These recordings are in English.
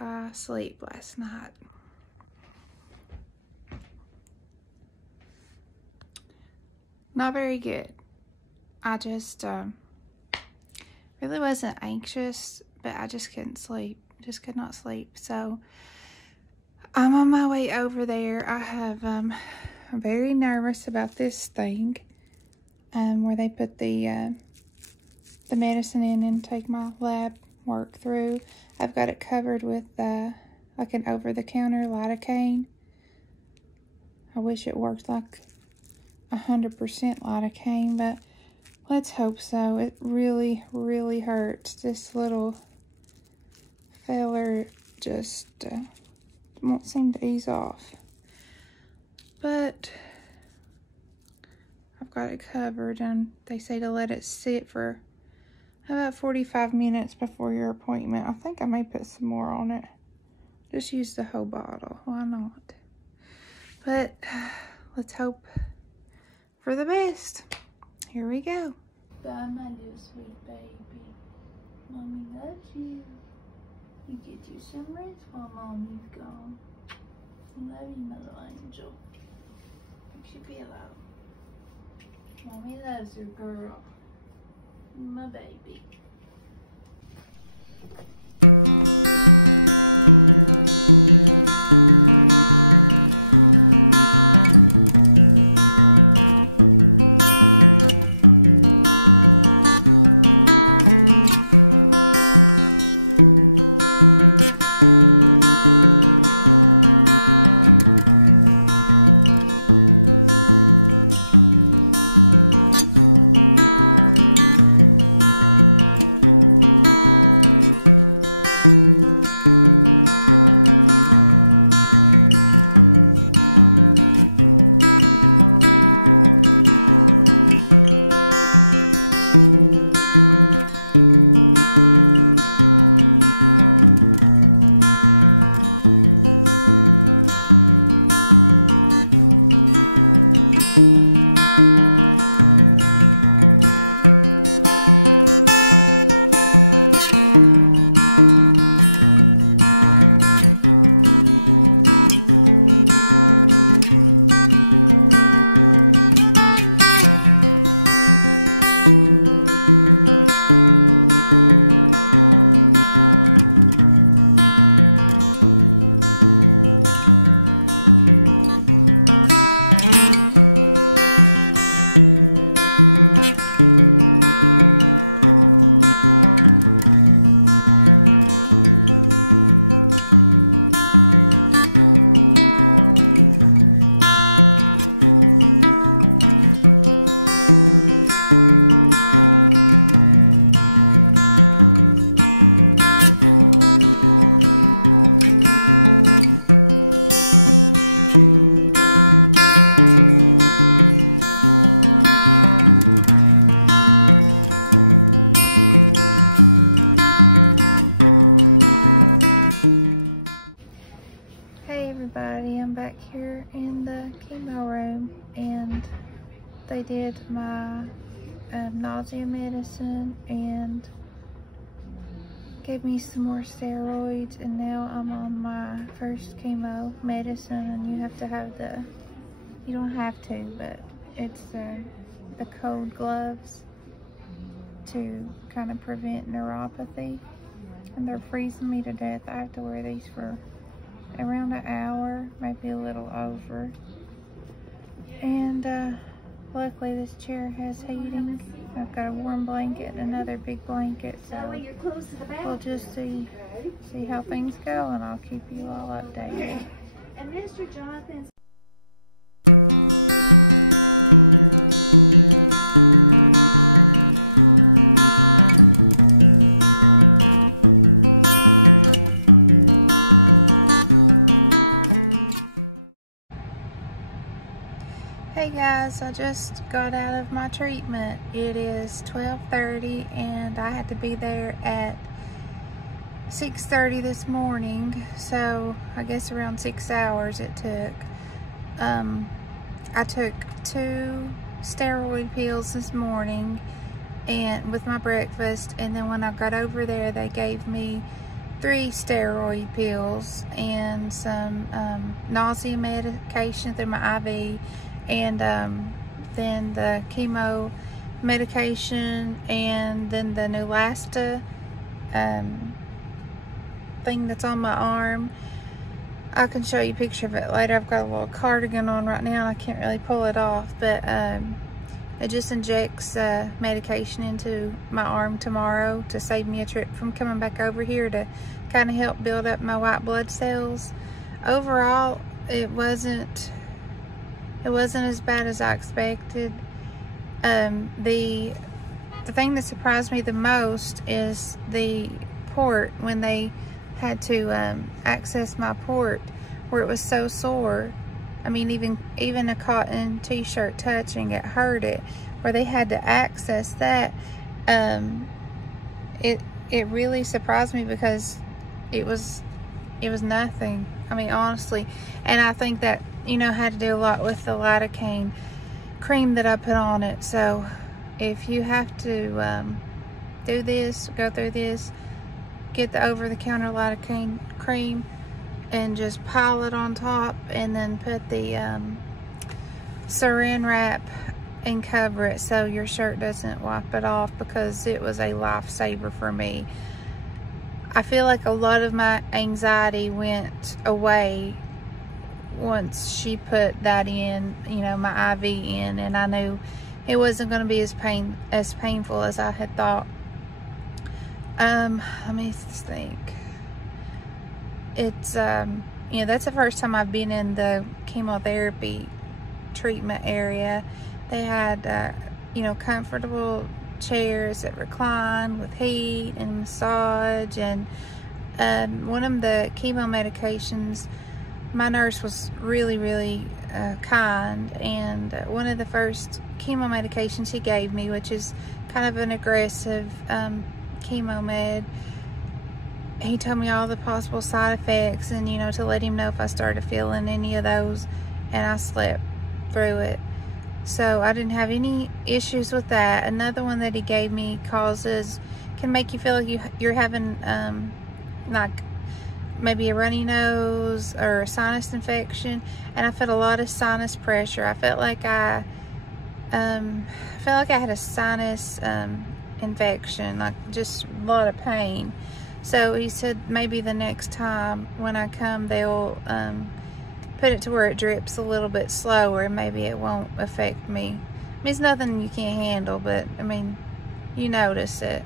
I sleep last night? Not very good. I just really wasn't anxious, but I just couldn't sleep. Just could not sleep. So I'm on my way over there. I'm very nervous about this thing where they put the medicine in and take my lab work through. I've got it covered with like an over-the-counter lidocaine. I wish it worked like 100% lidocaine, but let's hope so. It really, really hurts. This little feller just won't seem to ease off. But I've got it covered, and they say to let it sit for about 45 minutes before your appointment. I think I may put some more on it. Just use the whole bottle. Why not? But let's hope for the best. Here we go. God, my little sweet baby. Mommy loves you. You get you some rest while Mommy's gone. I love you, my little angel. Makes you feel out. Mommy loves her, girl. My baby. They did my nausea medicine and gave me some more steroids, and now I'm on my first chemo medicine, and you have to have you don't have to, but it's the cold gloves to kind of prevent neuropathy, and they're freezing me to death. I have to wear these for around an hour, maybe a little over, and luckily this chair has heating. I've got a warm blanket and another big blanket, so we'll just see how things go, and I'll keep you all updated. And Mr. Jonathan's I just got out of my treatment. It is 12:30 and I had to be there at 6:30 this morning, so I guess around 6 hours it took. I took 2 steroid pills this morning and with my breakfast, and then when I got over there they gave me 3 steroid pills and some nausea medication through my IV, and then the chemo medication, and then the Neulasta thing that's on my arm. I can show you a picture of it later. I've got a little cardigan on right now and I can't really pull it off, but it just injects medication into my arm tomorrow to save me a trip from coming back over here, to kind of help build up my white blood cells. Overall, it wasn't as bad as I expected. The thing that surprised me the most is the port, when they had to access my port, where it was so sore. I mean, even a cotton t-shirt touching it hurt it, where they had to access that. It really surprised me, because it was nothing. I mean, honestly. And I think that, had to do a lot with the lidocaine cream that I put on it. So if you have to do this, go through this, get the over-the-counter lidocaine cream and just pile it on top, and then put the saran wrap and cover it so your shirt doesn't wipe it off, because it was a lifesaver for me. I feel like a lot of my anxiety went away once she put that in, my IV in, and I knew it wasn't going to be as painful as I had thought. Let me think. It's that's the first time I've been in the chemotherapy treatment area. They had comfortable chairs that recline with heat and massage, and one of the chemo medications, my nurse was really kind, and one of the first chemo medications he gave me, which is kind of an aggressive chemo med, he told me all the possible side effects, and to let him know if I started feeling any of those, and I slept through it. So I didn't have any issues with that. Another one that he gave me can make you feel like you're having like maybe a runny nose or a sinus infection, and I felt a lot of sinus pressure. I felt like I had a sinus infection, like just a lot of pain. So he said maybe the next time when I come, they'll put it to where it drips a little bit slower, and maybe it won't affect me. I mean, it's nothing you can't handle, but I mean, you notice it.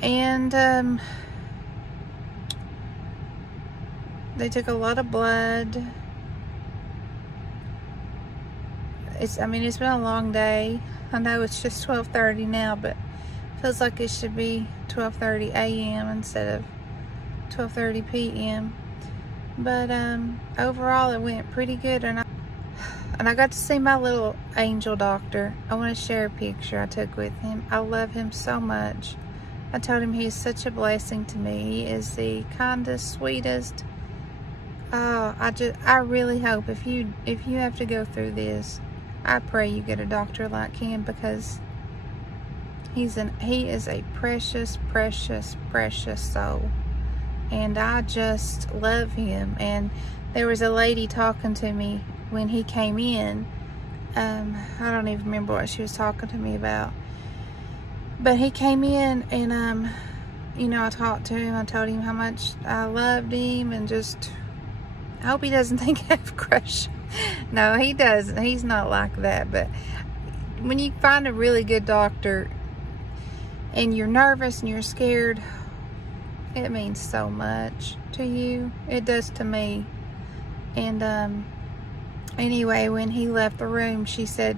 And they took a lot of blood. It's been a long day. I know it's just 12:30 now, but it feels like it should be 12:30 a.m. instead of 12:30 p.m. But overall, it went pretty good, and I got to see my little angel doctor. I want to share a picture I took with him. I love him so much. I told him he's such a blessing to me. He is the kindest, sweetest. Oh, I really hope if you have to go through this, I pray you get a doctor like him, because he is a precious soul. And I just love him. And there was a lady talking to me when he came in. I don't even remember what she was talking to me about. But he came in, and I talked to him. I told him how much I loved him, and just, I hope he doesn't think I have a crush. No, he doesn't. He's not like that. But when you find a really good doctor and you're nervous and you're scared, it means so much to you. It does to me. And anyway, when he left the room, she said,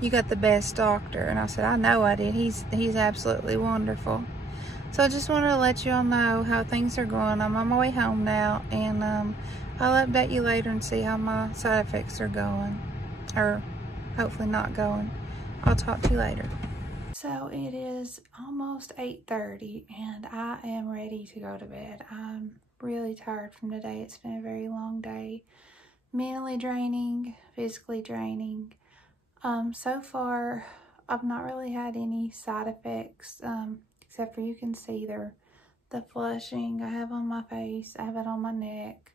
"You got the best doctor." And I said, "I know I did. He's absolutely wonderful." So I just wanted to let you all know how things are going. I'm on my way home now, and I'll update you later and see how my side effects are going, or hopefully not going. I'll talk to you later. So it is almost 8:30, and I am ready to go to bed. I'm really tired from today. It's been a very long day. Mentally draining, physically draining. So far, I've not really had any side effects, except for, you can see they're the flushing I have on my face. I have it on my neck.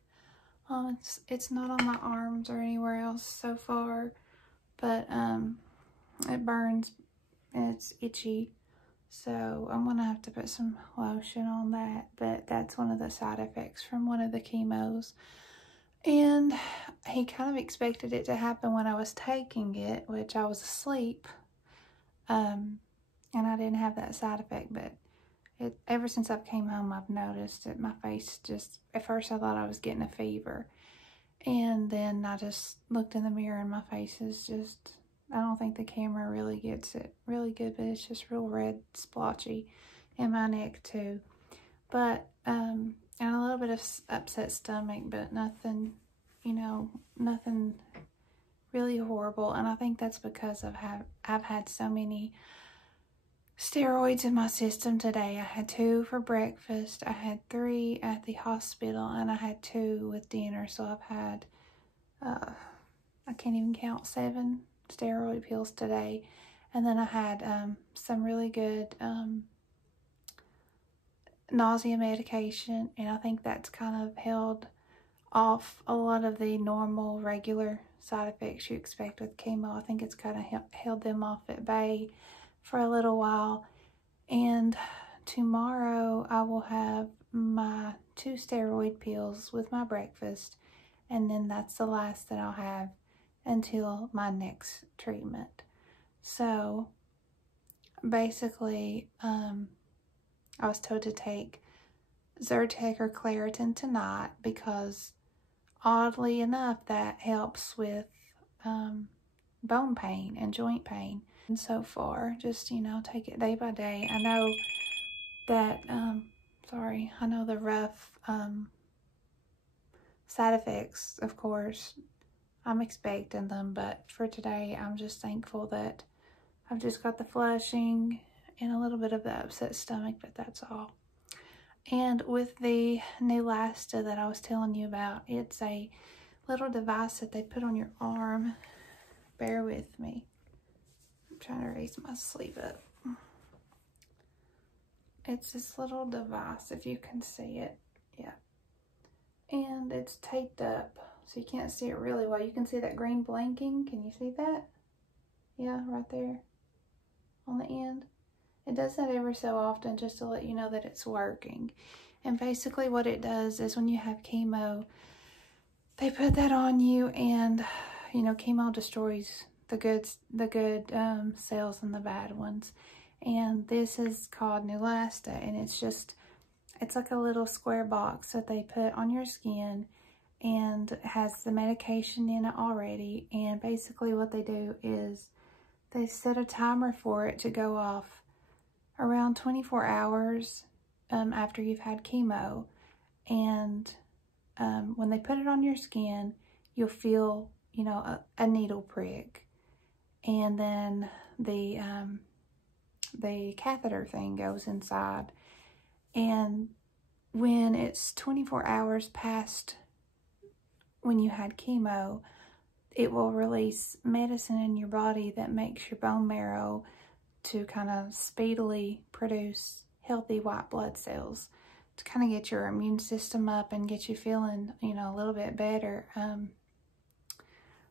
It's not on my arms or anywhere else so far, but it burns and it's itchy. So I'm gonna have to put some lotion on that, but that's one of the side effects from one of the chemos. And he kind of expected it to happen when I was taking it, which I was asleep, and I didn't have that side effect, but ever since I came home, I've noticed that my face just, at first I thought I was getting a fever, and then I just looked in the mirror and my face is just, I don't think the camera really gets it really good, but it's just real red splotchy in my neck too. But, and a little bit of upset stomach, but nothing, you know, nothing really horrible. And I think that's because I've had so many steroids in my system today. I had 2 for breakfast, I had 3 at the hospital, and I had 2 with dinner. So I've had, I can't even count, 7 steroid pills today. And then I had some really good nausea medication, and I think that's kind of held off a lot of the normal regular side effects you expect with chemo. I think it's kind of held them off at bay for a little while. And tomorrow I will have my 2 steroid pills with my breakfast, and then that's the last that I'll have until my next treatment. So basically, I was told to take Zyrtec or Claritin tonight because oddly enough that helps with bone pain and joint pain. And so far, just, you know, take it day by day. I know that, I know the rough side effects, of course, I'm expecting them, but for today, I'm just thankful that I've just got the flushing and a little bit of the upset stomach, but that's all. And with the Neulasta that I was telling you about, it's a little device that they put on your arm. Bear with me. I'm trying to raise my sleeve up. It's this little device, if you can see it. Yeah. And it's taped up, so you can't see it really well. You can see that green blinking. Can you see that? Yeah, right there on the end. It does that every so often just to let you know that it's working. And basically what it does is when you have chemo, they put that on you, and, you know, chemo destroys the good cells and the bad ones. And this is called Neulasta, and it's like a little square box that they put on your skin, and it has the medication in it already. And basically what they do is they set a timer for it to go off around 24 hours after you've had chemo. And when they put it on your skin, you'll feel, you know, a needle prick. And then the catheter thing goes inside. And when it's 24 hours past when you had chemo, it will release medicine in your body that makes your bone marrow to kind of speedily produce healthy white blood cells to kind of get your immune system up and get you feeling, you know, a little bit better.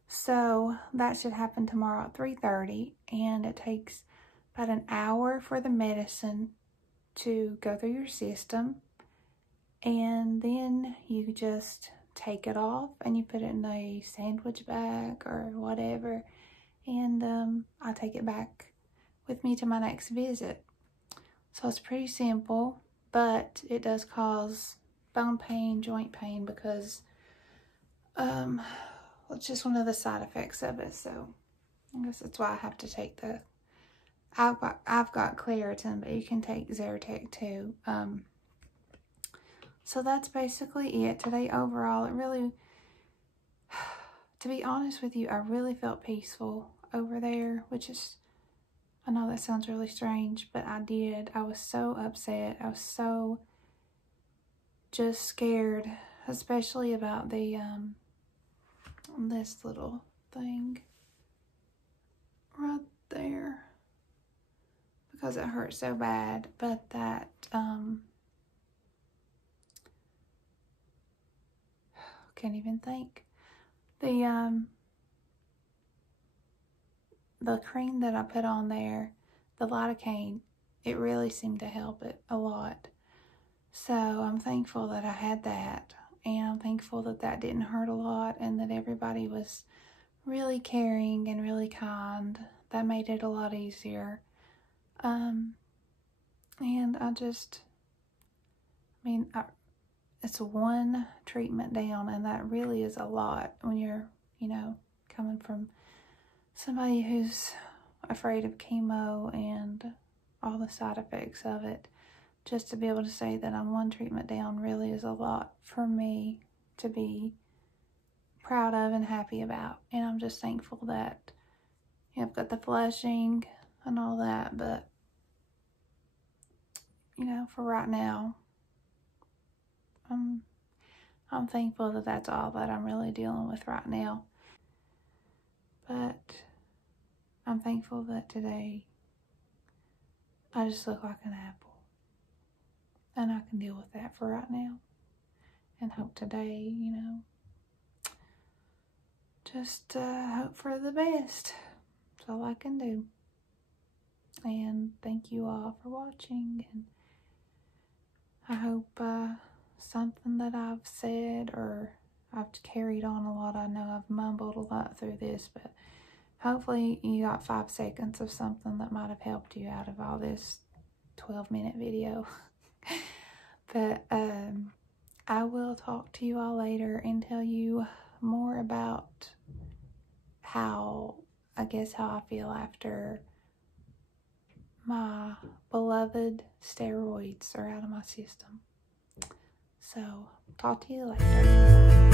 So that should happen tomorrow at 3:30, and it takes about an hour for the medicine to go through your system, and then you just take it off and you put it in a sandwich bag or whatever, and I take it back with me to my next visit. So it's pretty simple, but it does cause bone pain, joint pain, because it's just one of the side effects of it. So I guess that's why I have to take I've got Claritin, but you can take Zyrtec too. So that's basically it today. Overall, it really, to be honest with you, I really felt peaceful over there, which is, I know that sounds really strange, but I did. I was so upset. I was so just scared, especially about the, this little thing right there, because it hurt so bad. But that, Can't even think. The cream that I put on there, the lidocaine, it really seemed to help it a lot. So I'm thankful that I had that, and I'm thankful that that didn't hurt a lot, and that everybody was really caring and really kind. That made it a lot easier. And it's one treatment down, and that really is a lot when you're, coming from somebody who's afraid of chemo and all the side effects of it. Just to be able to say that I'm one treatment down really is a lot for me to be proud of and happy about. And I'm just thankful that I've got the flushing and all that, but for right now, I'm thankful that that's all that I'm really dealing with right now. But I'm thankful that today I just look like an apple. And I can deal with that for right now. And hope today, just hope for the best. That's all I can do. And thank you all for watching. And I hope something that I've said or I've carried on a lot. I know I've mumbled a lot through this, but hopefully you got 5 seconds of something that might have helped you out of all this 12-minute video. But I will talk to you all later and tell you more about how I feel after my beloved steroids are out of my system. So, talk to you later.